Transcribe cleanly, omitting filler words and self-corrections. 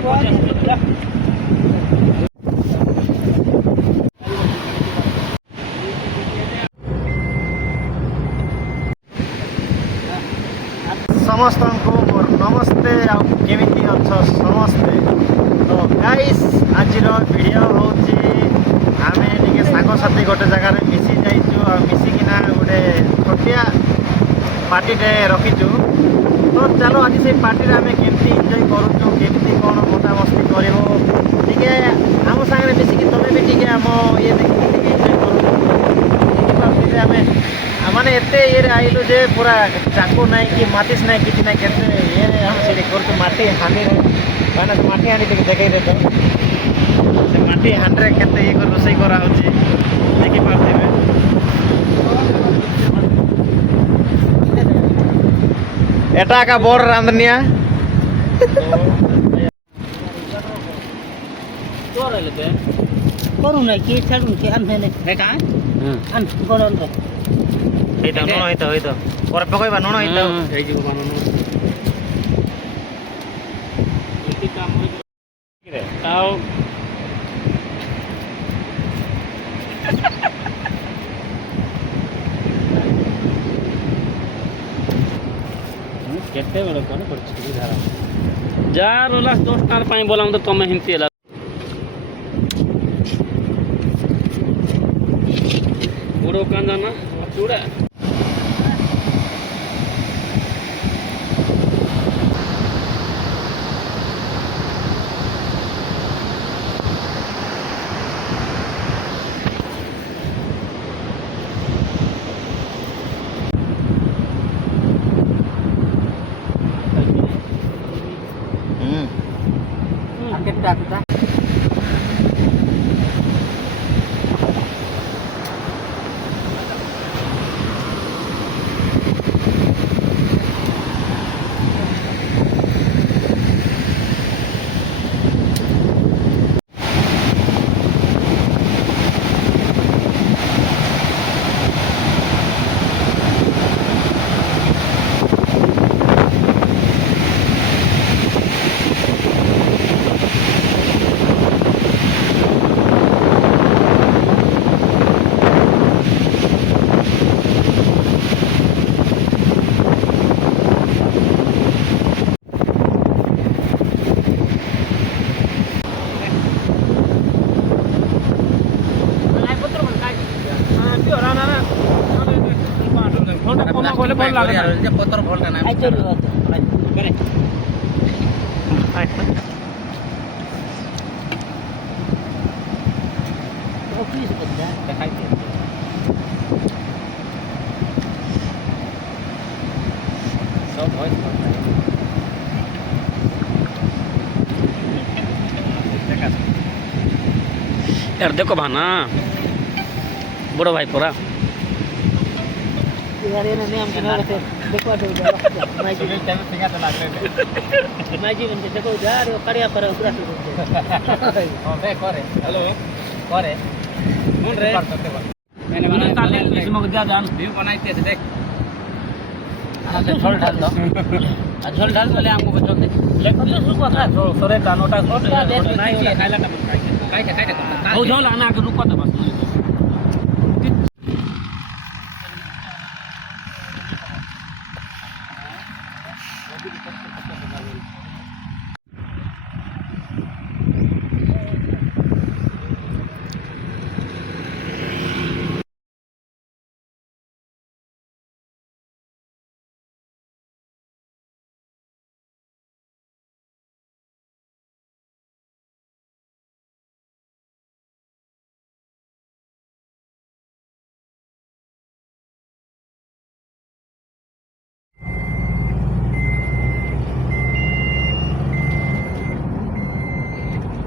समस्त को मोर नमस्ते केमिति अछ समस्ते। तो गाइस आज वीडियो होची आमे टिके सांग साथी गोटे जगह मिसी जाइछु आ मिसिकिना गोटे छोटिया पार्टी टे रखीछु। तो चलो आज से पार्टी रे आमे केमती एंजॉय करूछु केमती कोन मजा मस्ती करबो टिके हम संगे मिसिकि तमे भी टिके हम ये देखि टिके एंजॉय करूछु। टिके पार्टी रे आमे माने एते ये आइलु जे पूरा चाकू नहीं कि माचिस नहीं किछि नहीं केते ये हम से करछु माटी हानी रे माने माटी हानी टिके देखाई दे तो से माटी हान रे केते ये कर रोसई करा होची देखि पार्थिबे। एटा का बोर रांधनिया तोर लेबे करू नहीं कि छाडू कि आन भेने हे का आन गोरन रे এইটা নুন হইতো পরে পকাইবা নুন হইতো এই যে বানানো এটি কাম হই রে তাও केते बड़ कोन करछि धारा जा रोला 10 टार पानी बोलाम तो तमे हिंती ला बड़ो कान जाना चूड़ा kita पत्थर भोल्टा ना आई चलो करे ऑफिस बच्चा दिखाई दे सब वॉइस करता है यार देखो भाना बड़ो भाई पूरा यार ये ने हम केना रहते देखो तो माई जी चल सिंगा तो लाग रहे माई जी बन देखो यार करिया पर पूरा से हां बे करे हेलो करे कौन रे मैंने बना ताले इसमें दिया जान व्यू बनाइते से देख हां से झोल डाल दो झोल डाल वाले हमको बच्चों दे लेकिन तो रुको था सोरे दानोटा नहीं खाइला का खाई के हो झोल आना के रुको तो बस